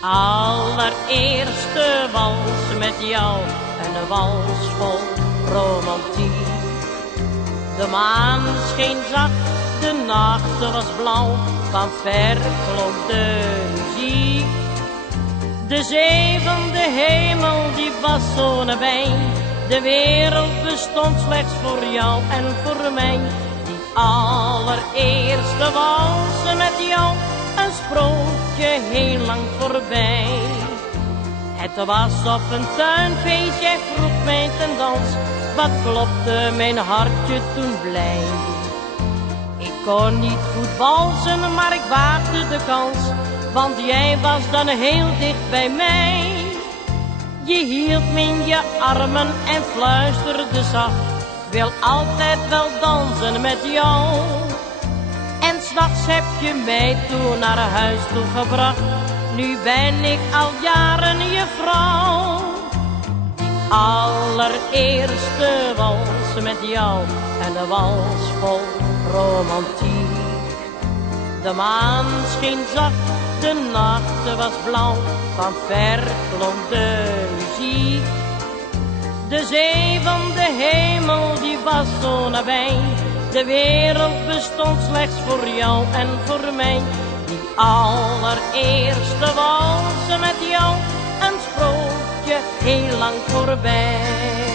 allereerste wals met jou, een wals vol romantiek. De maan scheen zacht, de nacht was blauw, van ver klonk de muziek. De zevende hemel die was zo nabij, de wereld bestond slechts voor jou en voor mij. Die allereerste wals met jou, een sprookje heel lang voorbij. Het was op een tuinfeest, jij vroeg mij ten dans, wat klopte mijn hartje toen blij. Ik kon niet goed walsen, maar ik waagde de kans, want jij was dan heel dicht bij mij. Je hield me in je armen en fluisterde zacht, wil altijd wel dansen met jou. En 's nachts heb je mij toen naar huis toe gebracht, nu ben ik al jaren je vrouw. Die allereerste wals met jou, en de wals vol romantiek. De maan scheen zacht, de nacht was blauw, van ver klonk de muziek. De zevende hemel die was zo nabij, de wereld bestond slechts voor jou en voor mij. Die allereerste wals met jou, een sprookje heel lang voorbij.